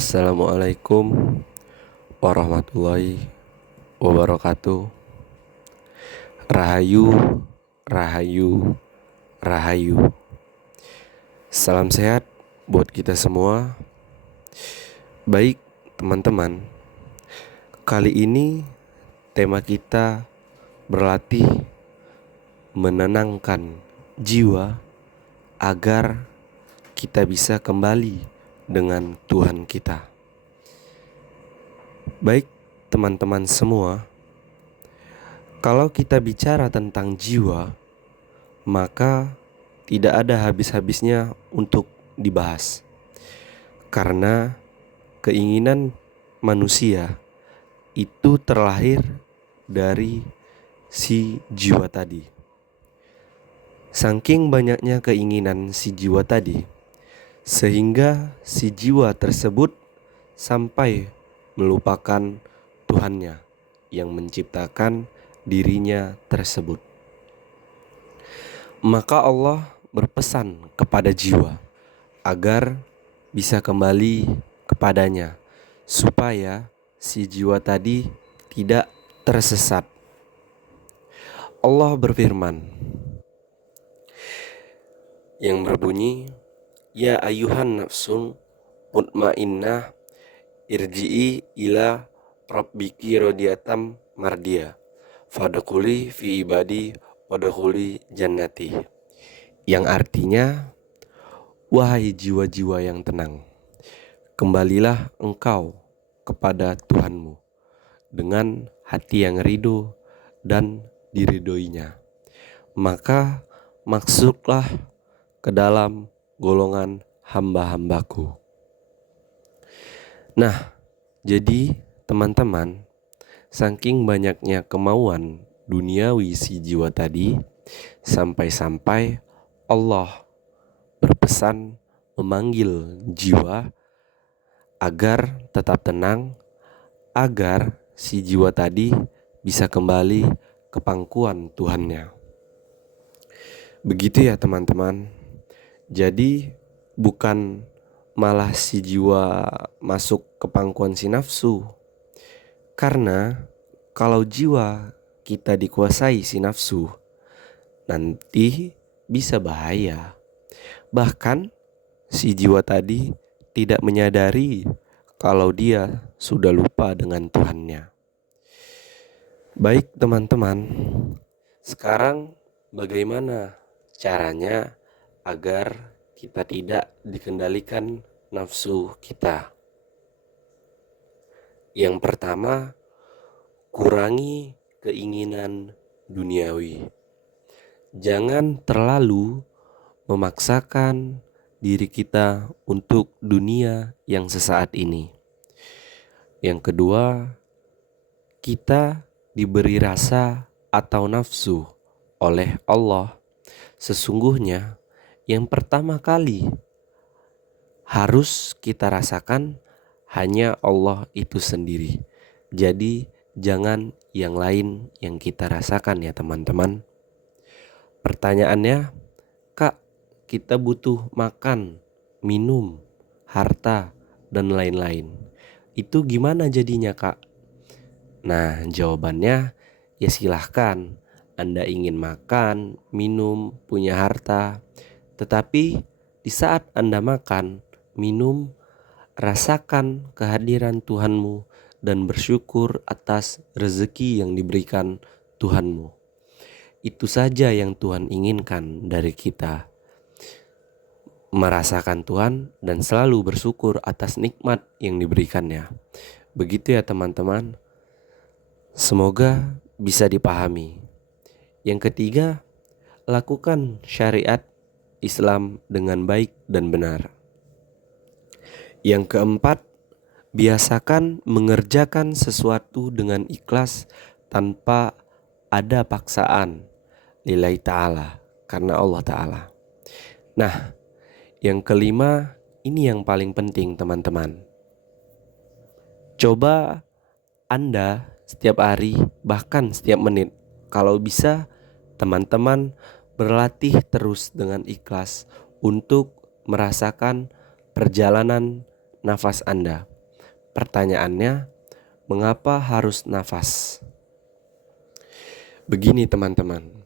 Assalamualaikum warahmatullahi wabarakatuh. Rahayu, rahayu, rahayu. Salam sehat buat kita semua. Baik teman-teman, kali ini tema kita berlatih menenangkan jiwa agar kita bisa kembali dengan Tuhan kita. Baik teman-teman semua, kalau kita bicara tentang jiwa, maka tidak ada habis-habisnya untuk dibahas. Karena keinginan manusia itu terlahir dari si jiwa tadi. Saking banyaknya keinginan si jiwa tadi, sehingga si jiwa tersebut sampai melupakan Tuhannya yang menciptakan dirinya tersebut. Maka Allah berpesan kepada jiwa agar bisa kembali kepadanya, supaya si jiwa tadi tidak tersesat. Allah berfirman yang berbunyi, Ya ayuhan nafsun mutmainnah irji'i ila rabbiki radiyatam mardiya fadkhuli fi ibadi wadkhuli jannati. Yang artinya, wahai jiwa-jiwa yang tenang, kembalilah engkau kepada Tuhanmu dengan hati yang ridho dan diridhoinya. Maka masuklah ke dalam golongan hamba-hambaku. Nah, jadi teman-teman, saking banyaknya kemauan duniawi si jiwa tadi, sampai-sampai Allah berpesan memanggil jiwa agar tetap tenang, agar si jiwa tadi bisa kembali ke pangkuan Tuhannya. Begitu ya teman-teman. Jadi bukan malah si jiwa masuk ke pangkuan si nafsu. Karena kalau jiwa kita dikuasai si nafsu, nanti bisa bahaya. Bahkan si jiwa tadi tidak menyadari kalau dia sudah lupa dengan Tuhannya. Baik teman-teman, sekarang bagaimana caranya agar kita tidak dikendalikan nafsu kita? Yang pertama, kurangi keinginan duniawi. Jangan terlalu memaksakan diri kita untuk dunia yang sesaat ini. Yang kedua, kita diberi rasa atau nafsu oleh Allah. Sesungguhnya yang pertama kali harus kita rasakan hanya Allah itu sendiri. Jadi jangan yang lain yang kita rasakan ya teman-teman. Pertanyaannya, Kak, kita butuh makan, minum, harta, dan lain-lain. Itu gimana jadinya, Kak? Nah, jawabannya ya silahkan. Anda ingin makan, minum, punya harta. Tetapi di saat Anda makan, minum, rasakan kehadiran Tuhanmu dan bersyukur atas rezeki yang diberikan Tuhanmu. Itu saja yang Tuhan inginkan dari kita. Merasakan Tuhan dan selalu bersyukur atas nikmat yang diberikannya. Begitu ya teman-teman. Semoga bisa dipahami. Yang ketiga, lakukan syariat Islam dengan baik dan benar. Yang keempat, biasakan mengerjakan sesuatu dengan ikhlas tanpa ada paksaan lillahi ta'ala, karena Allah ta'ala. Nah, yang kelima, ini yang paling penting teman-teman. Coba Anda setiap hari, bahkan setiap menit, kalau bisa teman-teman berlatih terus dengan ikhlas untuk merasakan perjalanan nafas Anda. Pertanyaannya, mengapa harus nafas? Begini teman-teman,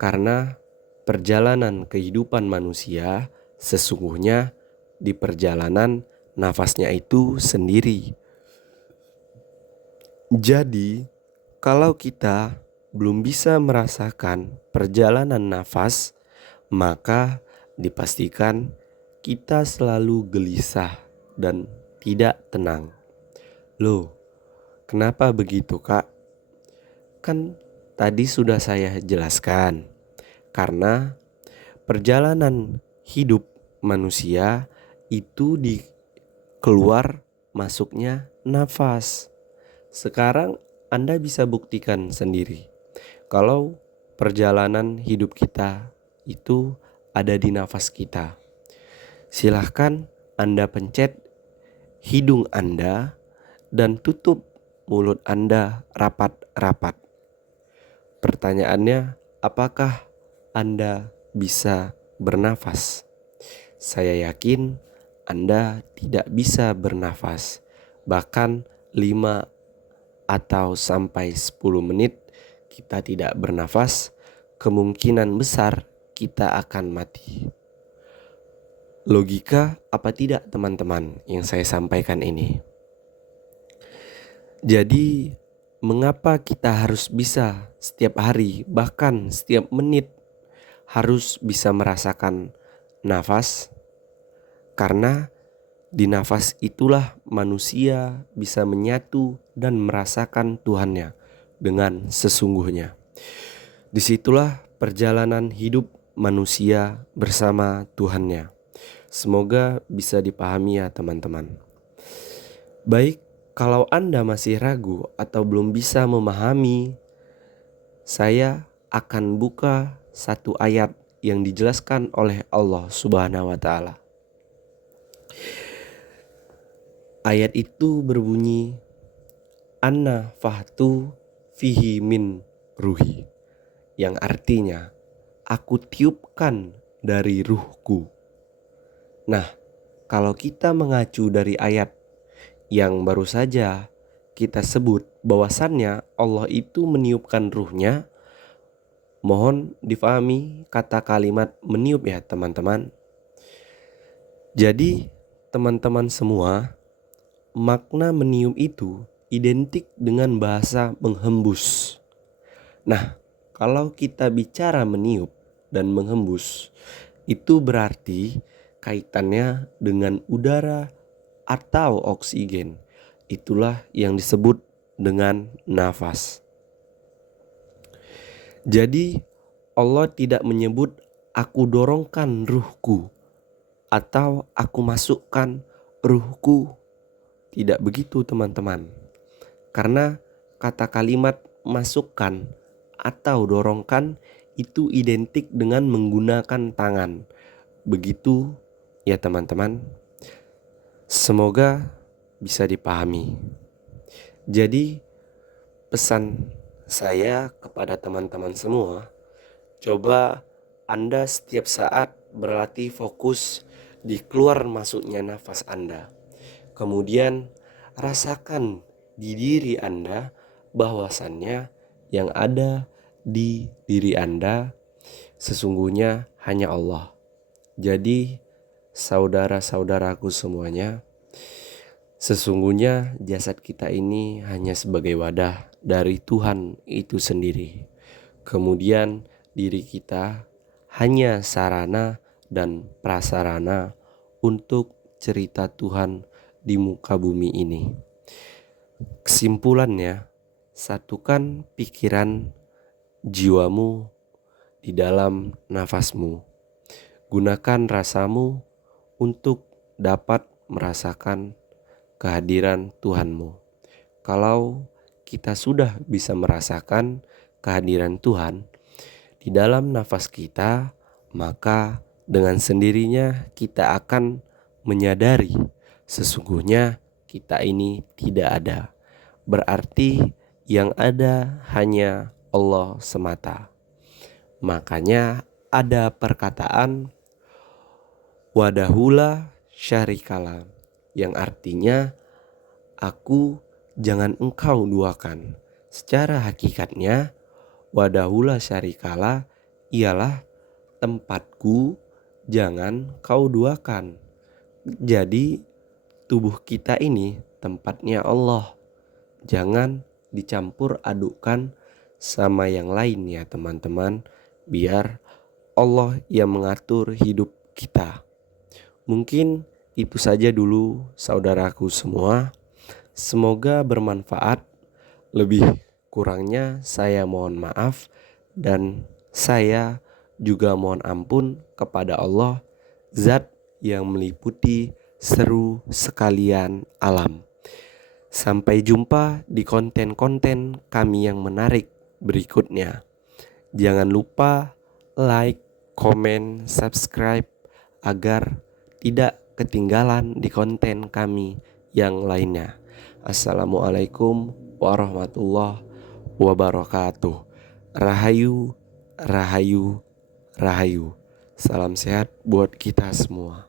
karena perjalanan kehidupan manusia sesungguhnya di perjalanan nafasnya itu sendiri. Jadi, kalau kita belum bisa merasakan perjalanan nafas, maka dipastikan kita selalu gelisah dan tidak tenang. Loh, kenapa begitu, Kak? Kan tadi sudah saya jelaskan, karena perjalanan hidup manusia itu di keluar masuknya nafas. Sekarang Anda bisa buktikan sendiri kalau perjalanan hidup kita itu ada di nafas kita. Silahkan Anda pencet hidung Anda dan tutup mulut Anda rapat-rapat. Pertanyaannya, apakah Anda bisa bernafas? Saya yakin Anda tidak bisa bernafas. Bahkan 5 atau sampai 10 menit kita tidak bernafas, kemungkinan besar kita akan mati. Logika apa tidak teman-teman yang saya sampaikan ini? Jadi, mengapa kita harus bisa setiap hari, bahkan setiap menit harus bisa merasakan nafas? Karena di nafas itulah manusia bisa menyatu dan merasakan Tuhannya dengan sesungguhnya. Disitulah perjalanan hidup manusia bersama Tuhannya. Semoga bisa dipahami ya teman-teman. Baik, kalau Anda masih ragu atau belum bisa memahami, saya akan buka satu ayat yang dijelaskan oleh Allah Subhanahu wa Ta'ala. Ayat itu berbunyi, Anna fahtu fihi min ruhi, yang artinya aku tiupkan dari ruhku. Nah, kalau kita mengacu dari ayat yang baru saja kita sebut bahwasannya Allah itu meniupkan ruhnya, mohon difahami kata kalimat meniup ya teman-teman. Jadi teman-teman semua, makna meniup itu identik dengan bahasa menghembus. Nah, kalau kita bicara meniup dan menghembus, itu berarti kaitannya dengan udara atau oksigen. Itulah yang disebut dengan nafas. Jadi Allah tidak menyebut aku dorongkan ruhku atau aku masukkan ruhku. Tidak begitu teman-teman. Karena kata kalimat masukkan atau dorongkan itu identik dengan menggunakan tangan. Begitu ya teman-teman. Semoga bisa dipahami. Jadi pesan saya kepada teman-teman semua, coba Anda setiap saat berlatih fokus di keluar masuknya nafas Anda. Kemudian rasakan di diri Anda bahwasannya yang ada di diri Anda sesungguhnya hanya Allah. Jadi saudara-saudaraku semuanya, sesungguhnya jasad kita ini hanya sebagai wadah dari Tuhan itu sendiri. Kemudian diri kita hanya sarana dan prasarana untuk cerita Tuhan di muka bumi ini. Kesimpulannya, satukan pikiran jiwamu di dalam nafasmu. Gunakan rasamu untuk dapat merasakan kehadiran Tuhanmu. Kalau kita sudah bisa merasakan kehadiran Tuhan di dalam nafas kita, maka dengan sendirinya kita akan menyadari sesungguhnya kita ini tidak ada. Berarti yang ada hanya Allah semata. Makanya ada perkataan wadahula syarikala, yang artinya aku jangan engkau duakan. Secara hakikatnya, wadahula syarikalah ialah tempatku, jangan kau duakan. Jadi tubuh kita ini tempatnya Allah. Jangan dicampur adukkan sama yang lain ya teman-teman. Biar Allah yang mengatur hidup kita. Mungkin itu saja dulu saudaraku semua. Semoga bermanfaat. Lebih kurangnya saya mohon maaf dan saya juga mohon ampun kepada Allah, Zat yang meliputi seru sekalian alam. Sampai jumpa di konten-konten kami yang menarik berikutnya. Jangan lupa like, komen, subscribe agar tidak ketinggalan di konten kami yang lainnya. Assalamualaikum warahmatullahi wabarakatuh. Rahayu, rahayu, rahayu. Salam sehat buat kita semua.